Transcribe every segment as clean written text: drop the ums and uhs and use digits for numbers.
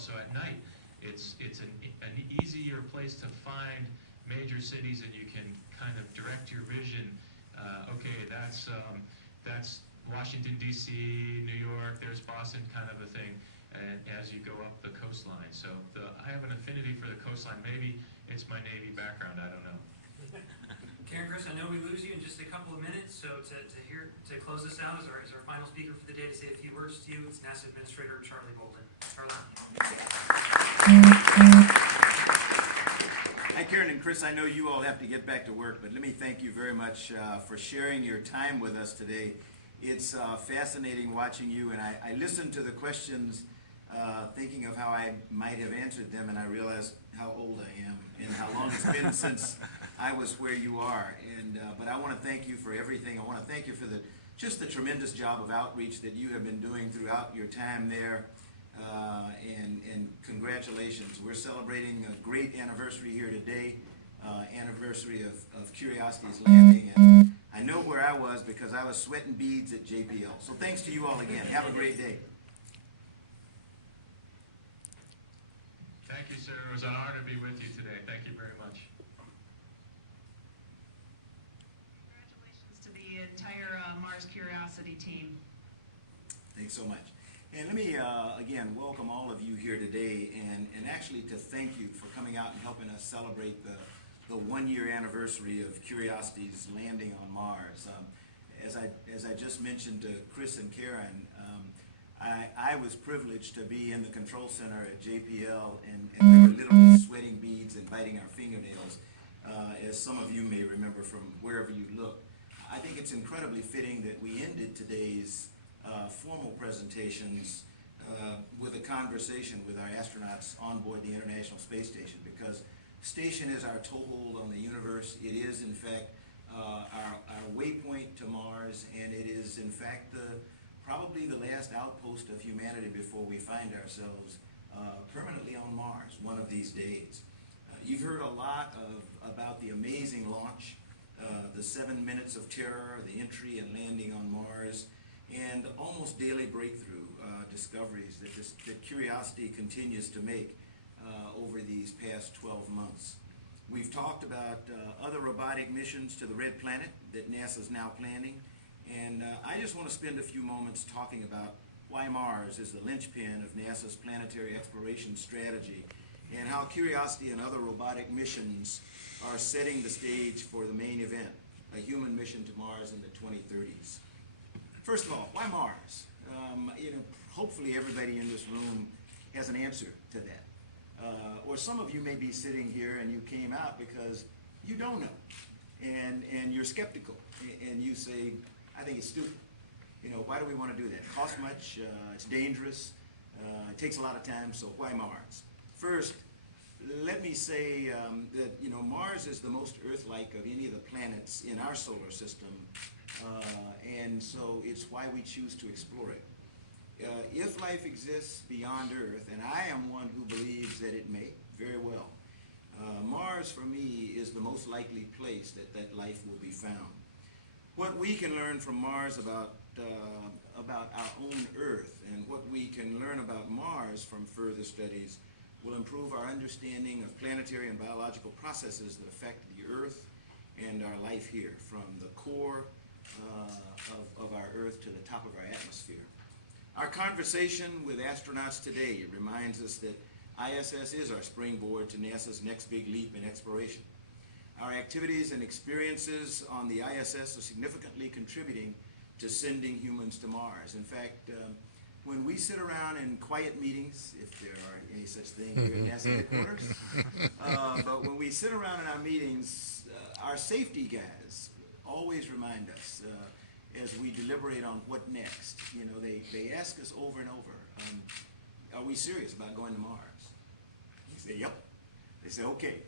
also at night. It's an easier place to find major cities, and you can kind of direct your vision. Okay, that's Washington, D.C., New York, there's Boston, kind of a thing, and as you go up the coastline. So I have an affinity for the coastline. Maybe it's my Navy background, I don't know. Karen, Chris, I know we lose you in just a couple of minutes, so to close this out, as our final speaker for the day to say a few words to you, it's NASA Administrator Charlie Bolden. Charlie. Hi, Karen and Chris. I know you all have to get back to work, but let me thank you very much for sharing your time with us today. It's fascinating watching you, and I listened to the questions thinking of how I might have answered them, and I realized how old I am and how long it's been since I was where you are. But I want to thank you for everything. I want to thank you for just the tremendous job of outreach that you have been doing throughout your time there, and congratulations. We're celebrating a great anniversary here today, anniversary of Curiosity's landing. And I know where I was because I was sweating beads at JPL. So thanks to you all again. Have a great day. Thank you, sir. It was an honor to be with you today. Thank you very much. Congratulations to the entire Mars Curiosity team. Thanks so much. And let me, again, welcome all of you here today, and actually to thank you for coming out and helping us celebrate the one-year anniversary of Curiosity's landing on Mars. As I just mentioned to Chris and Karen, I was privileged to be in the control center at JPL, and we were literally sweating beads and biting our fingernails, as some of you may remember from wherever you look. I think it's incredibly fitting that we ended today's formal presentations with a conversation with our astronauts on board the International Space Station, because station is our toehold on the universe. It is, in fact, our waypoint to Mars, and it is, in fact, probably the last outpost of humanity before we find ourselves permanently on Mars one of these days. You've heard a lot about the amazing launch, the 7 minutes of terror, the entry and landing on Mars, and almost daily breakthrough discoveries that Curiosity continues to make over these past 12 months. We've talked about other robotic missions to the Red Planet that NASA's now planning, and I just want to spend a few moments talking about why Mars is the linchpin of NASA's planetary exploration strategy, and how Curiosity and other robotic missions are setting the stage for the main event, a human mission to Mars in the 2030s. First of all, why Mars? Hopefully everybody in this room has an answer to that. Or some of you may be sitting here and you came out because you don't know, and you're skeptical, and you say, I think it's stupid. Why do we want to do that? It costs much, it's dangerous, it takes a lot of time, so why Mars? First, let me say that Mars is the most Earth-like of any of the planets in our solar system, and so it's why we choose to explore it. If life exists beyond Earth, and I am one who believes that it may, very well, Mars for me is the most likely place that life will be found. What we can learn from Mars about our own Earth, and what we can learn about Mars from further studies, will improve our understanding of planetary and biological processes that affect the Earth and our life here, from the core of our Earth to the top of our atmosphere. Our conversation with astronauts today reminds us that ISS is our springboard to NASA's next big leap in exploration. Our activities and experiences on the ISS are significantly contributing to sending humans to Mars. In fact, when we sit around in quiet meetings, if there are any such thing here at NASA headquarters, but when we sit around in our meetings, our safety guys always remind us as we deliberate on what next. They ask us over and over, are we serious about going to Mars? We say, yep. They say, okay,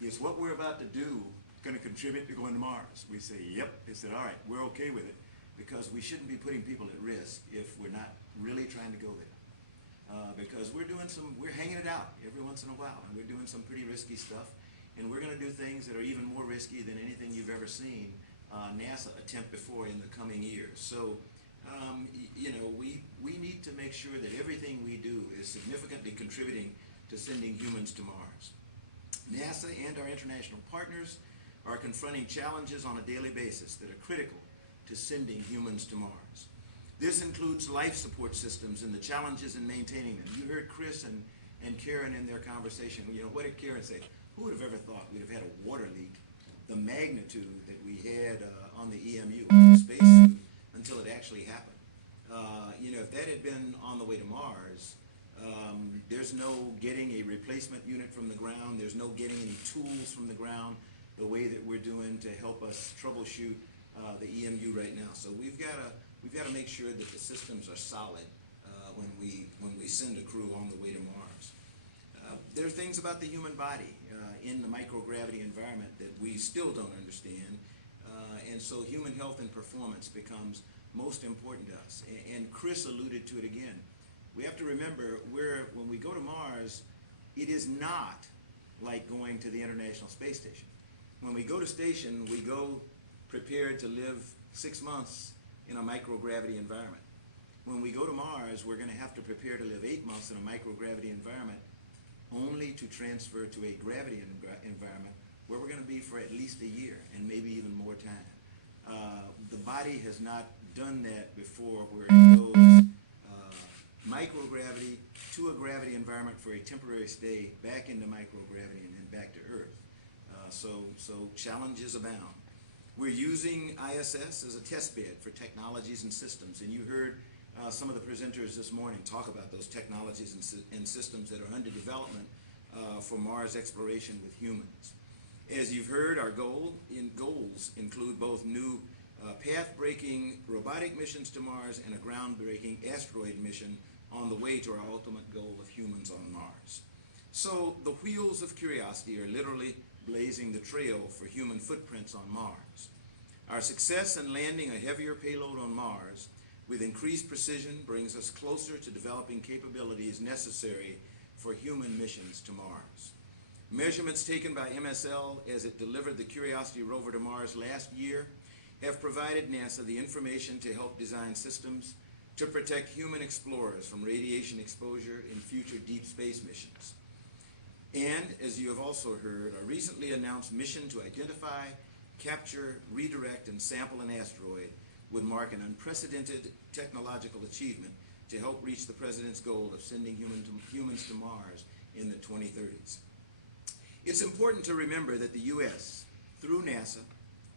is what we're about to do going to contribute to going to Mars? We say, yep. They said, all right, we're okay with it, because we shouldn't be putting people at risk if we're not really trying to go there. Because we're hanging it out every once in a while, and we're doing some pretty risky stuff, and we're going to do things that are even more risky than anything you've ever seen NASA attempt before in the coming years. So you know, we need to make sure that everything we do is significantly contributing to sending humans to Mars. NASA and our international partners are confronting challenges on a daily basis that are critical to sending humans to Mars. This includes life support systems and the challenges in maintaining them. You heard Chris and Karen in their conversation. You know, what did Karen say? Who would have ever thought we'd have had a water leak, the magnitude that we had on the EMU, on the spacesuit, until it actually happened? You know, if that had been on the way to Mars, there's no getting a replacement unit from the ground. There's no getting any tools from the ground the way that we're doing to help us troubleshoot the EMU right now. So we've got to make sure that the systems are solid when we send a crew on the way to Mars. There are things about the human body in the microgravity environment that we still don't understand, and so human health and performance becomes most important to us. And Chris alluded to it again. We have to remember when we go to Mars, it is not like going to the International Space Station. When we go to station, we go prepared to live 6 months in a microgravity environment. When we go to Mars, we're going to have to prepare to live 8 months in a microgravity environment, only to transfer to a gravity environment where we're going to be for at least a year and maybe even more time. The body has not done that before, where it goes microgravity to a gravity environment for a temporary stay, back into microgravity, and then back to Earth. So challenges abound. We're using ISS as a test bed for technologies and systems, and you heard some of the presenters this morning talk about those technologies and systems that are under development for Mars exploration with humans. As you've heard, our goals include both new path-breaking robotic missions to Mars and a ground-breaking asteroid mission on the way to our ultimate goal of humans on Mars. So the wheels of curiosity are literally blazing the trail for human footprints on Mars. Our success in landing a heavier payload on Mars with increased precision brings us closer to developing capabilities necessary for human missions to Mars. Measurements taken by MSL as it delivered the Curiosity rover to Mars last year have provided NASA the information to help design systems to protect human explorers from radiation exposure in future deep space missions. And, as you have also heard, our recently announced mission to identify, capture, redirect, and sample an asteroid would mark an unprecedented technological achievement to help reach the President's goal of sending humans to Mars in the 2030s. It's important to remember that the U.S., through NASA,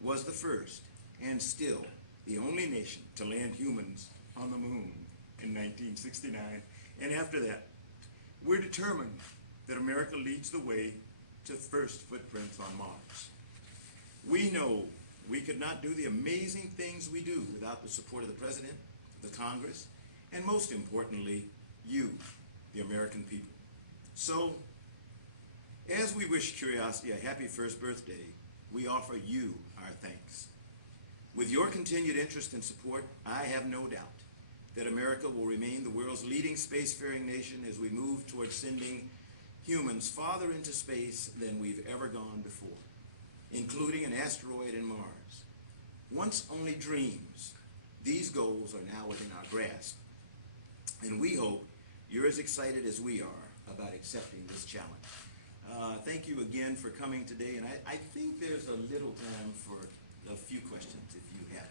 was the first and still the only nation to land humans on the moon in 1969. And after that, we're determined that America leads the way to first footprints on Mars. We know we could not do the amazing things we do without the support of the President, the Congress, and most importantly, you, the American people. So, as we wish Curiosity a happy first birthday, we offer you our thanks. With your continued interest and support, I have no doubt that America will remain the world's leading spacefaring nation as we move towards sending humans farther into space than we've ever gone before, including an asteroid in Mars. Once only dreams, these goals are now within our grasp, and we hope you're as excited as we are about accepting this challenge. Thank you again for coming today, and I think there's a little time for a few questions if you have.